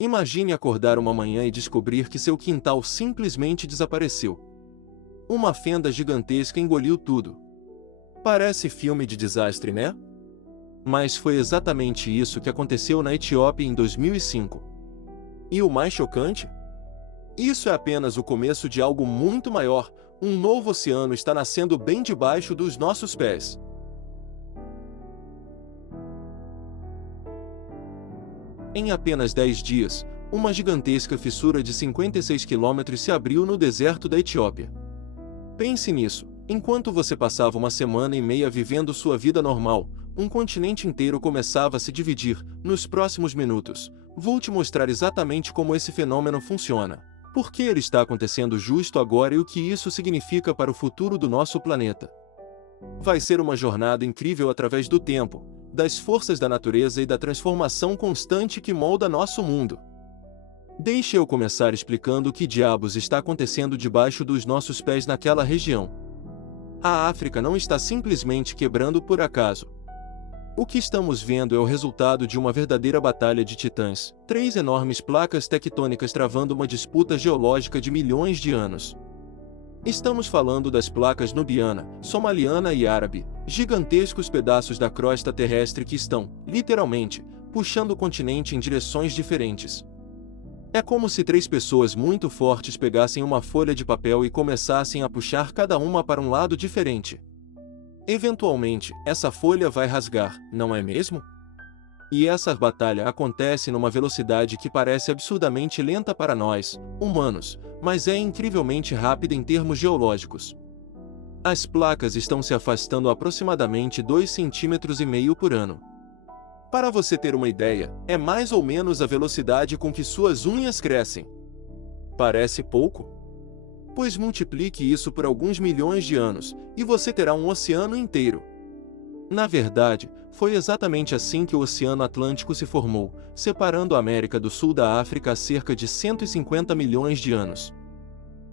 Imagine acordar uma manhã e descobrir que seu quintal simplesmente desapareceu. Uma fenda gigantesca engoliu tudo. Parece filme de desastre, né? Mas foi exatamente isso que aconteceu na Etiópia em 2005. E o mais chocante? Isso é apenas o começo de algo muito maior. Um novo oceano está nascendo bem debaixo dos nossos pés. Em apenas 10 dias, uma gigantesca fissura de 56 quilômetros se abriu no deserto da Etiópia. Pense nisso, enquanto você passava uma semana e meia vivendo sua vida normal, um continente inteiro começava a se dividir. Nos próximos minutos, vou te mostrar exatamente como esse fenômeno funciona, por que ele está acontecendo justo agora e o que isso significa para o futuro do nosso planeta. Vai ser uma jornada incrível através do tempo, das forças da natureza e da transformação constante que molda nosso mundo. Deixe eu começar explicando o que diabos está acontecendo debaixo dos nossos pés naquela região. A África não está simplesmente quebrando por acaso. O que estamos vendo é o resultado de uma verdadeira batalha de titãs, 3 enormes placas tectônicas travando uma disputa geológica de milhões de anos. Estamos falando das placas nubiana, somaliana e árabe, gigantescos pedaços da crosta terrestre que estão, literalmente, puxando o continente em direções diferentes. É como se 3 pessoas muito fortes pegassem uma folha de papel e começassem a puxar cada uma para um lado diferente. Eventualmente, essa folha vai rasgar, não é mesmo? E essa batalha acontece numa velocidade que parece absurdamente lenta para nós, humanos, mas é incrivelmente rápida em termos geológicos. As placas estão se afastando a aproximadamente 2,5 cm por ano. Para você ter uma ideia, é mais ou menos a velocidade com que suas unhas crescem. Parece pouco? Pois multiplique isso por alguns milhões de anos, e você terá um oceano inteiro. Na verdade, foi exatamente assim que o Oceano Atlântico se formou, separando a América do Sul da África há cerca de 150 milhões de anos.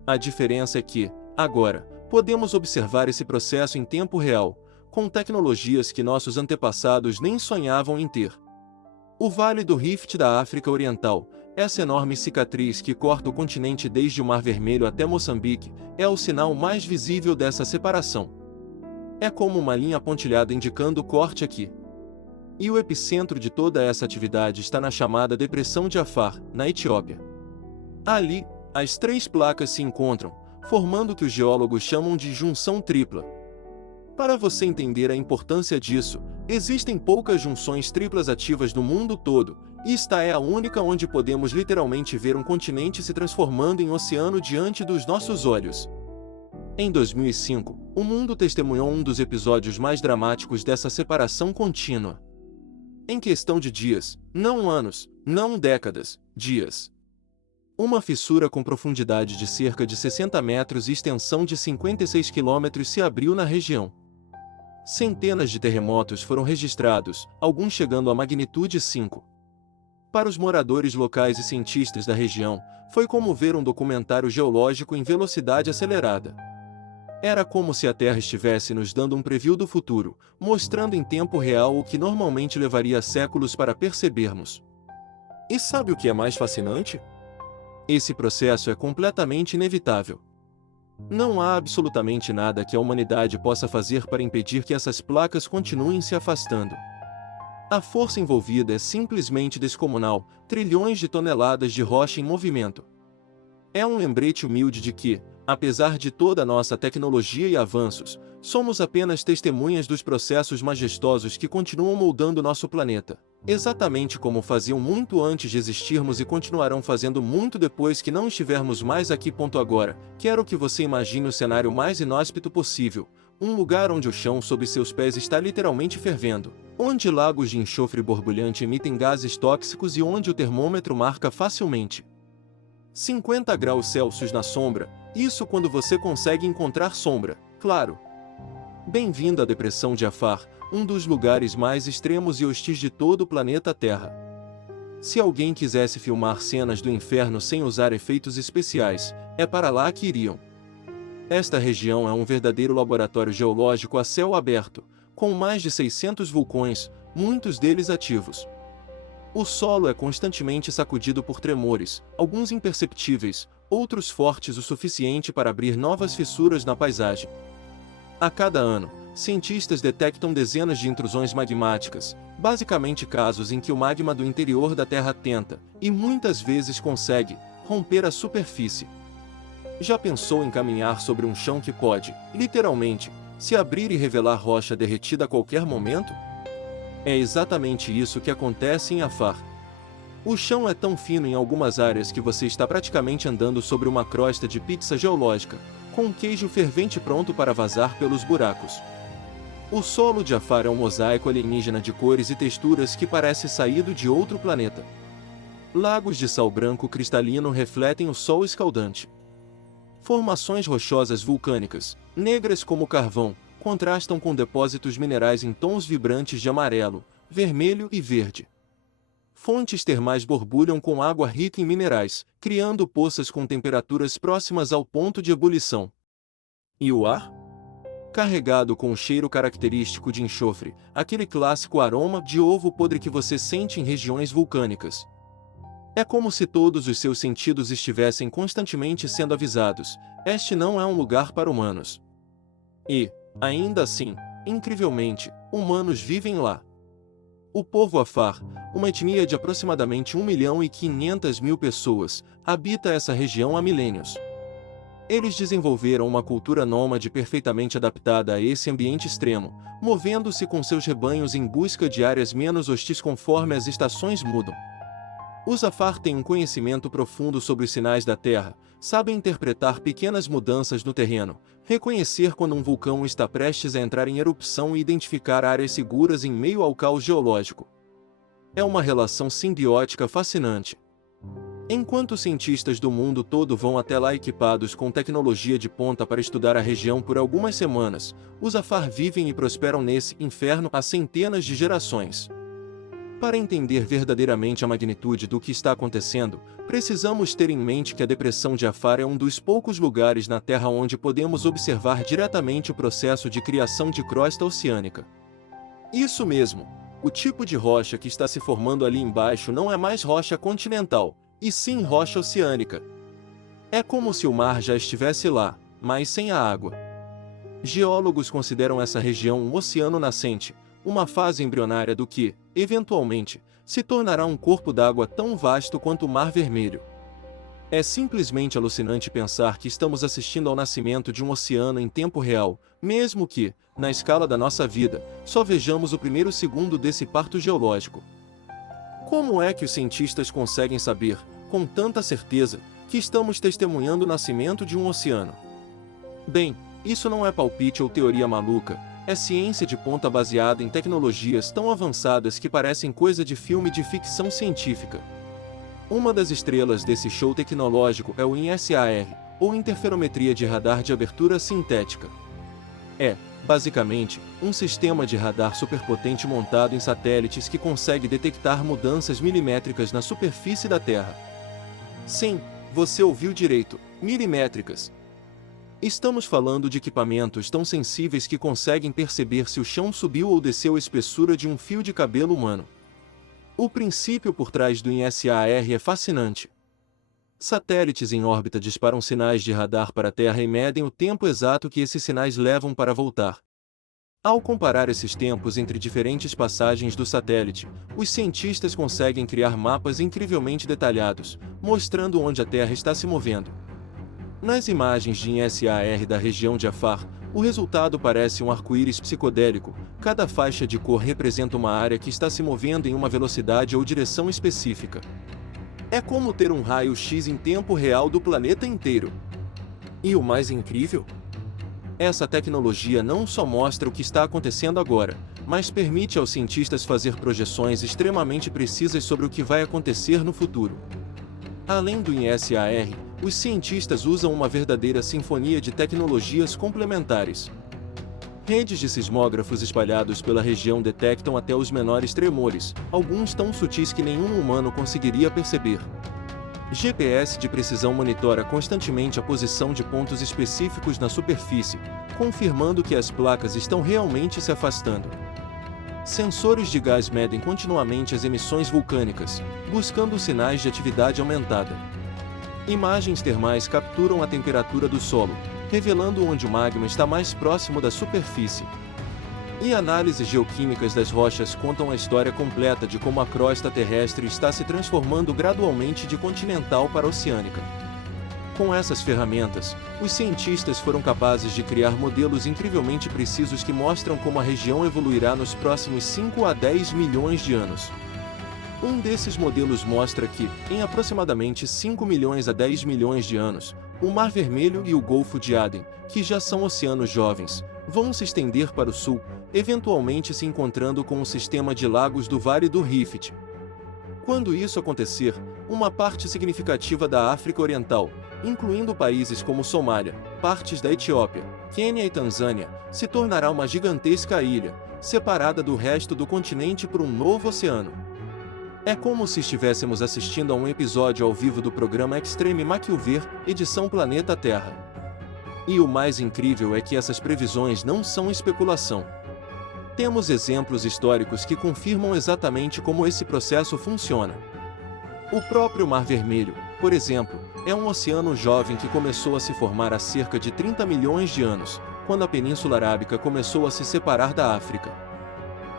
A diferença é que, agora, podemos observar esse processo em tempo real, com tecnologias que nossos antepassados nem sonhavam em ter. O Vale do Rift da África Oriental, essa enorme cicatriz que corta o continente desde o Mar Vermelho até Moçambique, é o sinal mais visível dessa separação. É como uma linha pontilhada indicando o corte aqui. E o epicentro de toda essa atividade está na chamada Depressão de Afar, na Etiópia. Ali, as 3 placas se encontram, formando o que os geólogos chamam de junção tripla. Para você entender a importância disso, existem poucas junções triplas ativas no mundo todo, e esta é a única onde podemos literalmente ver um continente se transformando em oceano diante dos nossos olhos. Em 2005, o mundo testemunhou um dos episódios mais dramáticos dessa separação contínua. Em questão de dias, não anos, não décadas, dias. Uma fissura com profundidade de cerca de 60 metros e extensão de 56 quilômetros se abriu na região. Centenas de terremotos foram registrados, alguns chegando à magnitude 5. Para os moradores locais e cientistas da região, foi como ver um documentário geológico em velocidade acelerada. Era como se a Terra estivesse nos dando um preview do futuro, mostrando em tempo real o que normalmente levaria séculos para percebermos. E sabe o que é mais fascinante? Esse processo é completamente inevitável. Não há absolutamente nada que a humanidade possa fazer para impedir que essas placas continuem se afastando. A força envolvida é simplesmente descomunal, trilhões de toneladas de rocha em movimento. É um lembrete humilde de que, apesar de toda a nossa tecnologia e avanços, somos apenas testemunhas dos processos majestosos que continuam moldando nosso planeta, exatamente como faziam muito antes de existirmos e continuarão fazendo muito depois que não estivermos mais aqui. Agora, quero que você imagine o cenário mais inóspito possível, um lugar onde o chão sob seus pés está literalmente fervendo, onde lagos de enxofre borbulhante emitem gases tóxicos e onde o termômetro marca facilmente 50 graus Celsius na sombra, isso quando você consegue encontrar sombra, claro. Bem-vindo à Depressão de Afar, um dos lugares mais extremos e hostis de todo o planeta Terra. Se alguém quisesse filmar cenas do inferno sem usar efeitos especiais, é para lá que iriam. Esta região é um verdadeiro laboratório geológico a céu aberto, com mais de 600 vulcões, muitos deles ativos. O solo é constantemente sacudido por tremores, alguns imperceptíveis, outros fortes o suficiente para abrir novas fissuras na paisagem. A cada ano, cientistas detectam dezenas de intrusões magmáticas, basicamente casos em que o magma do interior da Terra tenta, e muitas vezes consegue, romper a superfície. Já pensou em caminhar sobre um chão que pode, literalmente, se abrir e revelar rocha derretida a qualquer momento? É exatamente isso que acontece em Afar. O chão é tão fino em algumas áreas que você está praticamente andando sobre uma crosta de pizza geológica, com um queijo fervente pronto para vazar pelos buracos. O solo de Afar é um mosaico alienígena de cores e texturas que parece saído de outro planeta. Lagos de sal branco cristalino refletem o sol escaldante. Formações rochosas vulcânicas, negras como carvão, contrastam com depósitos minerais em tons vibrantes de amarelo, vermelho e verde. Fontes termais borbulham com água rica em minerais, criando poças com temperaturas próximas ao ponto de ebulição. E o ar? Carregado com o cheiro característico de enxofre, aquele clássico aroma de ovo podre que você sente em regiões vulcânicas. É como se todos os seus sentidos estivessem constantemente sendo avisados: este não é um lugar para humanos. E, ainda assim, incrivelmente, humanos vivem lá. O povo Afar, uma etnia de aproximadamente 1.500.000 pessoas, habita essa região há milênios. Eles desenvolveram uma cultura nômade perfeitamente adaptada a esse ambiente extremo, movendo-se com seus rebanhos em busca de áreas menos hostis conforme as estações mudam. Os Afar têm um conhecimento profundo sobre os sinais da Terra, sabem interpretar pequenas mudanças no terreno, reconhecer quando um vulcão está prestes a entrar em erupção e identificar áreas seguras em meio ao caos geológico. É uma relação simbiótica fascinante. Enquanto cientistas do mundo todo vão até lá equipados com tecnologia de ponta para estudar a região por algumas semanas, os Afar vivem e prosperam nesse inferno há centenas de gerações. Para entender verdadeiramente a magnitude do que está acontecendo, precisamos ter em mente que a depressão de Afar é um dos poucos lugares na Terra onde podemos observar diretamente o processo de criação de crosta oceânica. Isso mesmo, o tipo de rocha que está se formando ali embaixo não é mais rocha continental, e sim rocha oceânica. É como se o mar já estivesse lá, mas sem a água. Geólogos consideram essa região um oceano nascente, uma fase embrionária do que, eventualmente, se tornará um corpo d'água tão vasto quanto o Mar Vermelho. É simplesmente alucinante pensar que estamos assistindo ao nascimento de um oceano em tempo real, mesmo que, na escala da nossa vida, só vejamos o primeiro segundo desse parto geológico. Como é que os cientistas conseguem saber, com tanta certeza, que estamos testemunhando o nascimento de um oceano? Bem, isso não é palpite ou teoria maluca. É ciência de ponta baseada em tecnologias tão avançadas que parecem coisa de filme de ficção científica. Uma das estrelas desse show tecnológico é o INSAR, ou Interferometria de Radar de Abertura Sintética. É, basicamente, um sistema de radar superpotente montado em satélites que consegue detectar mudanças milimétricas na superfície da Terra. Sim, você ouviu direito, milimétricas. Estamos falando de equipamentos tão sensíveis que conseguem perceber se o chão subiu ou desceu a espessura de um fio de cabelo humano. O princípio por trás do INSAR é fascinante. Satélites em órbita disparam sinais de radar para a Terra e medem o tempo exato que esses sinais levam para voltar. Ao comparar esses tempos entre diferentes passagens do satélite, os cientistas conseguem criar mapas incrivelmente detalhados, mostrando onde a Terra está se movendo. Nas imagens de INSAR da região de Afar, o resultado parece um arco-íris psicodélico, cada faixa de cor representa uma área que está se movendo em uma velocidade ou direção específica. É como ter um raio-x em tempo real do planeta inteiro. E o mais incrível? Essa tecnologia não só mostra o que está acontecendo agora, mas permite aos cientistas fazer projeções extremamente precisas sobre o que vai acontecer no futuro. Além do INSAR, os cientistas usam uma verdadeira sinfonia de tecnologias complementares. Redes de sismógrafos espalhados pela região detectam até os menores tremores, alguns tão sutis que nenhum humano conseguiria perceber. GPS de precisão monitora constantemente a posição de pontos específicos na superfície, confirmando que as placas estão realmente se afastando. Sensores de gás medem continuamente as emissões vulcânicas, buscando sinais de atividade aumentada. Imagens termais capturam a temperatura do solo, revelando onde o magma está mais próximo da superfície. E análises geoquímicas das rochas contam a história completa de como a crosta terrestre está se transformando gradualmente de continental para oceânica. Com essas ferramentas, os cientistas foram capazes de criar modelos incrivelmente precisos que mostram como a região evoluirá nos próximos 5 a 10 milhões de anos. Um desses modelos mostra que, em aproximadamente 5 milhões a 10 milhões de anos, o Mar Vermelho e o Golfo de Aden, que já são oceanos jovens, vão se estender para o sul, eventualmente se encontrando com o sistema de lagos do Vale do Rift. Quando isso acontecer, uma parte significativa da África Oriental, incluindo países como Somália, partes da Etiópia, Quênia e Tanzânia, se tornará uma gigantesca ilha, separada do resto do continente por um novo oceano. É como se estivéssemos assistindo a um episódio ao vivo do programa Extreme MacUver, edição Planeta Terra. E o mais incrível é que essas previsões não são especulação. Temos exemplos históricos que confirmam exatamente como esse processo funciona. O próprio Mar Vermelho, por exemplo, é um oceano jovem que começou a se formar há cerca de 30 milhões de anos, quando a Península Arábica começou a se separar da África.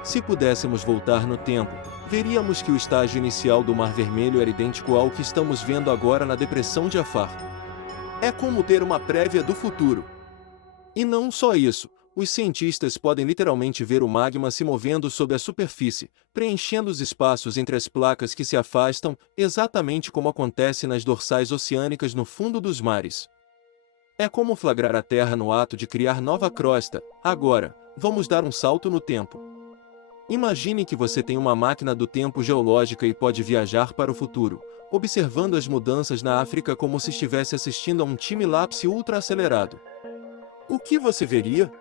Se pudéssemos voltar no tempo, veríamos que o estágio inicial do Mar Vermelho era idêntico ao que estamos vendo agora na Depressão de Afar. É como ter uma prévia do futuro. E não só isso, os cientistas podem literalmente ver o magma se movendo sob a superfície, preenchendo os espaços entre as placas que se afastam, exatamente como acontece nas dorsais oceânicas no fundo dos mares. É como flagrar a Terra no ato de criar nova crosta. Agora, vamos dar um salto no tempo. Imagine que você tem uma máquina do tempo geológica e pode viajar para o futuro, observando as mudanças na África como se estivesse assistindo a um time-lapse ultra acelerado. O que você veria?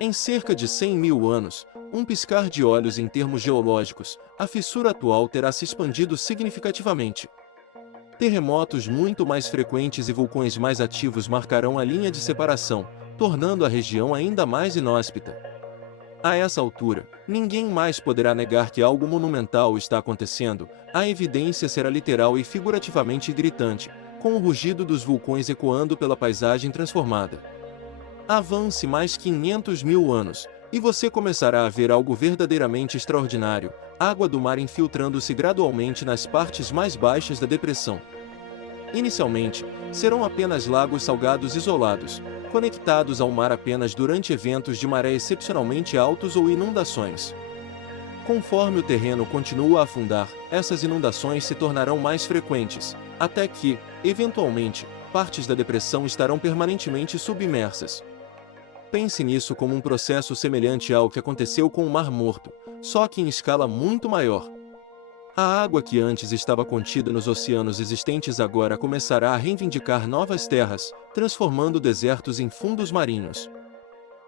Em cerca de 100 mil anos, um piscar de olhos em termos geológicos, a fissura atual terá se expandido significativamente. Terremotos muito mais frequentes e vulcões mais ativos marcarão a linha de separação, tornando a região ainda mais inóspita. A essa altura, ninguém mais poderá negar que algo monumental está acontecendo, a evidência será literal e figurativamente gritante, com o rugido dos vulcões ecoando pela paisagem transformada. Avance mais 500 mil anos, e você começará a ver algo verdadeiramente extraordinário, água do mar infiltrando-se gradualmente nas partes mais baixas da depressão. Inicialmente, serão apenas lagos salgados isolados, conectados ao mar apenas durante eventos de maré excepcionalmente altos ou inundações. Conforme o terreno continua a afundar, essas inundações se tornarão mais frequentes, até que, eventualmente, partes da depressão estarão permanentemente submersas. Pense nisso como um processo semelhante ao que aconteceu com o Mar Morto, só que em escala muito maior. A água que antes estava contida nos oceanos existentes agora começará a reivindicar novas terras, transformando desertos em fundos marinhos.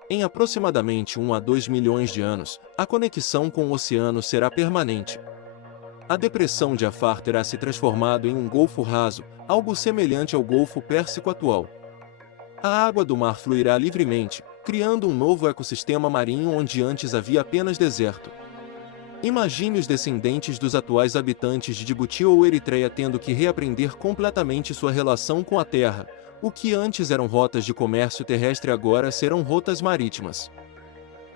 Em aproximadamente 1 a 2 milhões de anos, a conexão com o oceano será permanente. A depressão de Afar terá se transformado em um golfo raso, algo semelhante ao Golfo Pérsico atual. A água do mar fluirá livremente, criando um novo ecossistema marinho onde antes havia apenas deserto. Imagine os descendentes dos atuais habitantes de Djibouti ou Eritreia tendo que reaprender completamente sua relação com a terra. O que antes eram rotas de comércio terrestre agora serão rotas marítimas.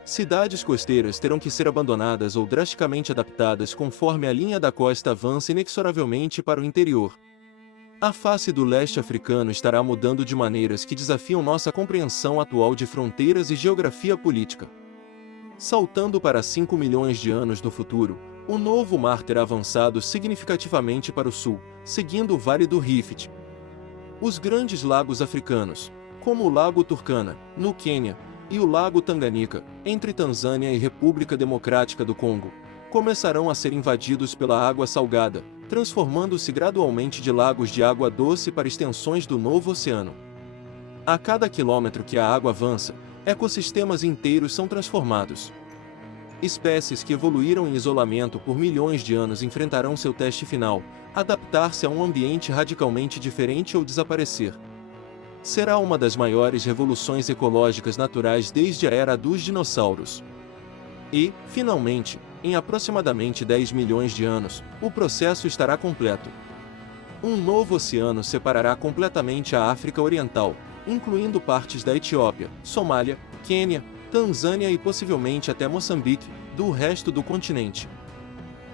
Cidades costeiras terão que ser abandonadas ou drasticamente adaptadas conforme a linha da costa avança inexoravelmente para o interior. A face do leste africano estará mudando de maneiras que desafiam nossa compreensão atual de fronteiras e geografia política. Saltando para 5 milhões de anos no futuro, o novo mar terá avançado significativamente para o sul, seguindo o Vale do Rift. Os grandes lagos africanos, como o Lago Turkana, no Quênia, e o Lago Tanganyika, entre Tanzânia e República Democrática do Congo, começarão a ser invadidos pela água salgada, transformando-se gradualmente de lagos de água doce para extensões do novo oceano. A cada quilômetro que a água avança, ecossistemas inteiros são transformados. Espécies que evoluíram em isolamento por milhões de anos enfrentarão seu teste final, adaptar-se a um ambiente radicalmente diferente ou desaparecer. Será uma das maiores revoluções ecológicas naturais desde a era dos dinossauros. E, finalmente, em aproximadamente 10 milhões de anos, o processo estará completo. Um novo oceano separará completamente a África Oriental, incluindo partes da Etiópia, Somália, Quênia, Tanzânia e possivelmente até Moçambique, do resto do continente.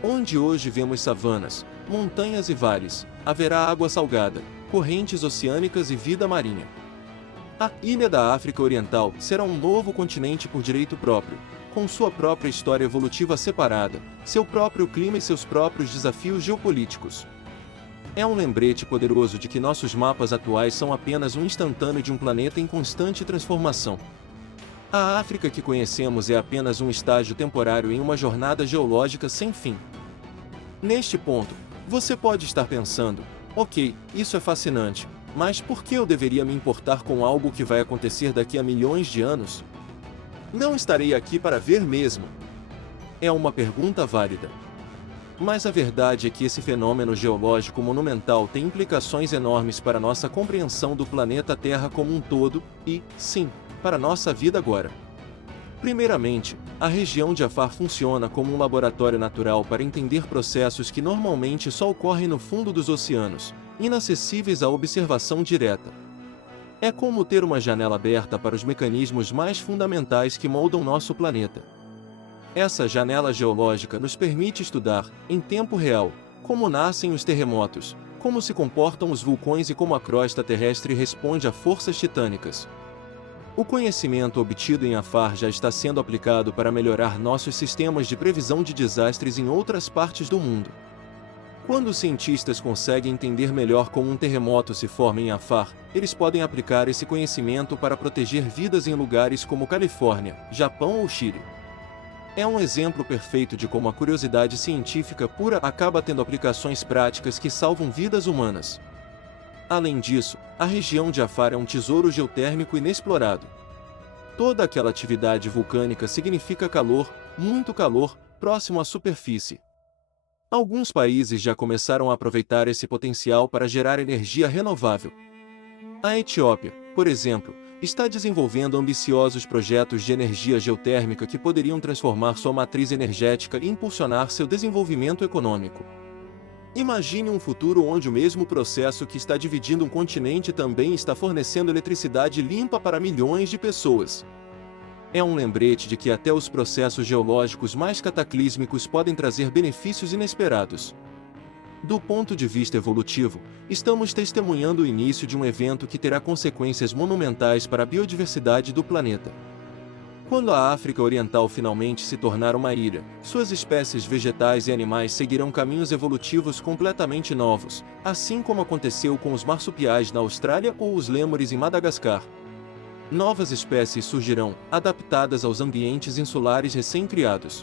Onde hoje vemos savanas, montanhas e vales, haverá água salgada, correntes oceânicas e vida marinha. A Ilha da África Oriental será um novo continente por direito próprio, com sua própria história evolutiva separada, seu próprio clima e seus próprios desafios geopolíticos. É um lembrete poderoso de que nossos mapas atuais são apenas um instantâneo de um planeta em constante transformação. A África que conhecemos é apenas um estágio temporário em uma jornada geológica sem fim. Neste ponto, você pode estar pensando, ok, isso é fascinante, mas por que eu deveria me importar com algo que vai acontecer daqui a milhões de anos? Não estarei aqui para ver mesmo. É uma pergunta válida. Mas a verdade é que esse fenômeno geológico monumental tem implicações enormes para nossa compreensão do planeta Terra como um todo, e, sim, para nossa vida agora. Primeiramente, a região de Afar funciona como um laboratório natural para entender processos que normalmente só ocorrem no fundo dos oceanos, inacessíveis à observação direta. É como ter uma janela aberta para os mecanismos mais fundamentais que moldam nosso planeta. Essa janela geológica nos permite estudar, em tempo real, como nascem os terremotos, como se comportam os vulcões e como a crosta terrestre responde a forças titânicas. O conhecimento obtido em Afar já está sendo aplicado para melhorar nossos sistemas de previsão de desastres em outras partes do mundo. Quando os cientistas conseguem entender melhor como um terremoto se forma em Afar, eles podem aplicar esse conhecimento para proteger vidas em lugares como Califórnia, Japão ou Chile. É um exemplo perfeito de como a curiosidade científica pura acaba tendo aplicações práticas que salvam vidas humanas. Além disso, a região de Afar é um tesouro geotérmico inexplorado. Toda aquela atividade vulcânica significa calor, muito calor, próximo à superfície. Alguns países já começaram a aproveitar esse potencial para gerar energia renovável. A Etiópia, por exemplo, está desenvolvendo ambiciosos projetos de energia geotérmica que poderiam transformar sua matriz energética e impulsionar seu desenvolvimento econômico. Imagine um futuro onde o mesmo processo que está dividindo um continente também está fornecendo eletricidade limpa para milhões de pessoas. É um lembrete de que até os processos geológicos mais cataclísmicos podem trazer benefícios inesperados. Do ponto de vista evolutivo, estamos testemunhando o início de um evento que terá consequências monumentais para a biodiversidade do planeta. Quando a África Oriental finalmente se tornar uma ilha, suas espécies vegetais e animais seguirão caminhos evolutivos completamente novos, assim como aconteceu com os marsupiais na Austrália ou os lêmures em Madagascar. Novas espécies surgirão, adaptadas aos ambientes insulares recém-criados.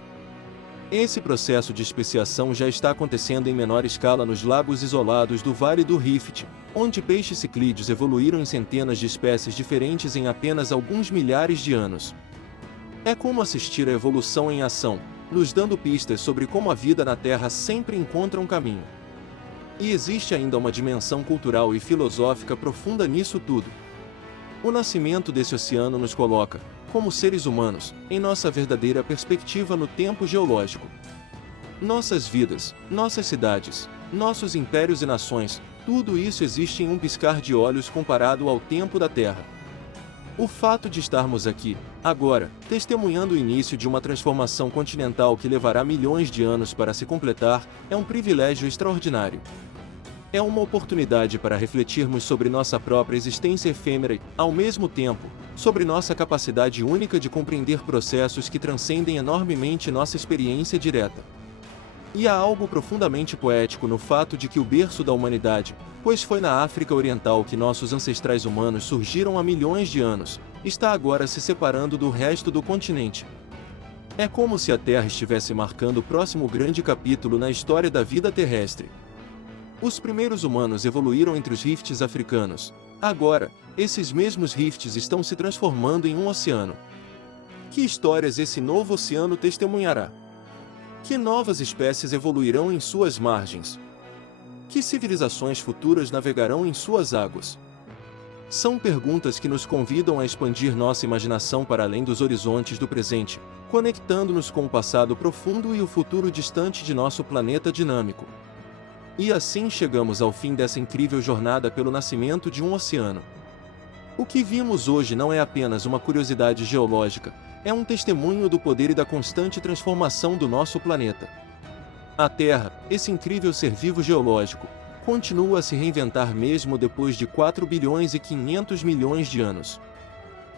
Esse processo de especiação já está acontecendo em menor escala nos lagos isolados do Vale do Rift, onde peixes ciclídeos evoluíram em centenas de espécies diferentes em apenas alguns milhares de anos. É como assistir à evolução em ação, nos dando pistas sobre como a vida na Terra sempre encontra um caminho. E existe ainda uma dimensão cultural e filosófica profunda nisso tudo. O nascimento desse oceano nos coloca, como seres humanos, em nossa verdadeira perspectiva no tempo geológico. Nossas vidas, nossas cidades, nossos impérios e nações, tudo isso existe em um piscar de olhos comparado ao tempo da Terra. O fato de estarmos aqui, agora, testemunhando o início de uma transformação continental que levará milhões de anos para se completar, é um privilégio extraordinário. É uma oportunidade para refletirmos sobre nossa própria existência efêmera e, ao mesmo tempo, sobre nossa capacidade única de compreender processos que transcendem enormemente nossa experiência direta. E há algo profundamente poético no fato de que o berço da humanidade, pois foi na África Oriental que nossos ancestrais humanos surgiram há milhões de anos, está agora se separando do resto do continente. É como se a Terra estivesse marcando o próximo grande capítulo na história da vida terrestre. Os primeiros humanos evoluíram entre os rifts africanos. Agora, esses mesmos rifts estão se transformando em um oceano. Que histórias esse novo oceano testemunhará? Que novas espécies evoluirão em suas margens? Que civilizações futuras navegarão em suas águas? São perguntas que nos convidam a expandir nossa imaginação para além dos horizontes do presente, conectando-nos com o passado profundo e o futuro distante de nosso planeta dinâmico. E assim chegamos ao fim dessa incrível jornada pelo nascimento de um oceano. O que vimos hoje não é apenas uma curiosidade geológica, é um testemunho do poder e da constante transformação do nosso planeta. A Terra, esse incrível ser vivo geológico, continua a se reinventar mesmo depois de 4 bilhões e 500 milhões de anos.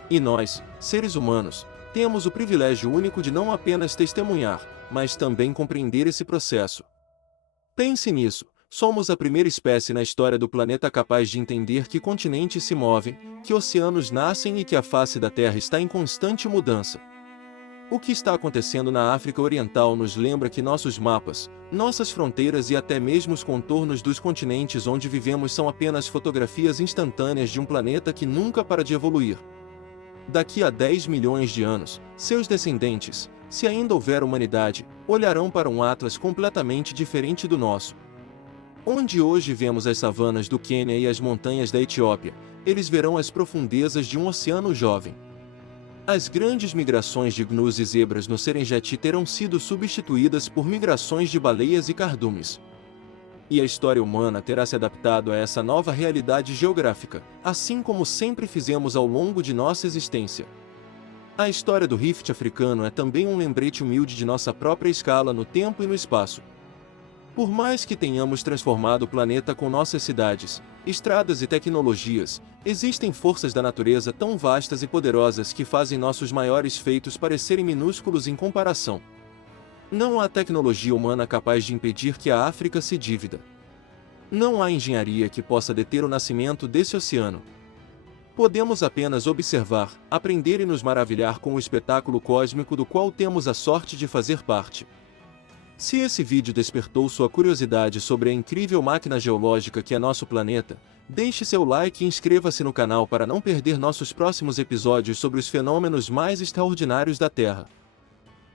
E nós, seres humanos, temos o privilégio único de não apenas testemunhar, mas também compreender esse processo. Pense nisso, somos a primeira espécie na história do planeta capaz de entender que continentes se movem, que oceanos nascem e que a face da Terra está em constante mudança. O que está acontecendo na África Oriental nos lembra que nossos mapas, nossas fronteiras e até mesmo os contornos dos continentes onde vivemos são apenas fotografias instantâneas de um planeta que nunca para de evoluir. Daqui a 10 milhões de anos, seus descendentes, se ainda houver humanidade, olharão para um Atlas completamente diferente do nosso. Onde hoje vemos as savanas do Quênia e as montanhas da Etiópia, eles verão as profundezas de um oceano jovem. As grandes migrações de gnus e zebras no Serengeti terão sido substituídas por migrações de baleias e cardumes. E a história humana terá se adaptado a essa nova realidade geográfica, assim como sempre fizemos ao longo de nossa existência. A história do Rift africano é também um lembrete humilde de nossa própria escala no tempo e no espaço. Por mais que tenhamos transformado o planeta com nossas cidades, estradas e tecnologias, existem forças da natureza tão vastas e poderosas que fazem nossos maiores feitos parecerem minúsculos em comparação. Não há tecnologia humana capaz de impedir que a África se divida. Não há engenharia que possa deter o nascimento desse oceano. Podemos apenas observar, aprender e nos maravilhar com o espetáculo cósmico do qual temos a sorte de fazer parte. Se esse vídeo despertou sua curiosidade sobre a incrível máquina geológica que é nosso planeta, deixe seu like e inscreva-se no canal para não perder nossos próximos episódios sobre os fenômenos mais extraordinários da Terra.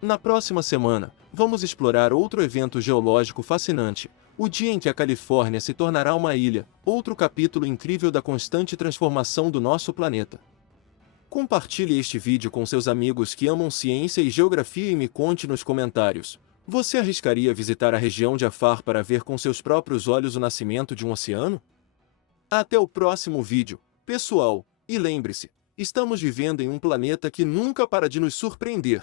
Na próxima semana, vamos explorar outro evento geológico fascinante, o dia em que a Califórnia se tornará uma ilha, outro capítulo incrível da constante transformação do nosso planeta. Compartilhe este vídeo com seus amigos que amam ciência e geografia e me conte nos comentários. Você arriscaria visitar a região de Afar para ver com seus próprios olhos o nascimento de um oceano? Até o próximo vídeo, pessoal, e lembre-se, estamos vivendo em um planeta que nunca para de nos surpreender.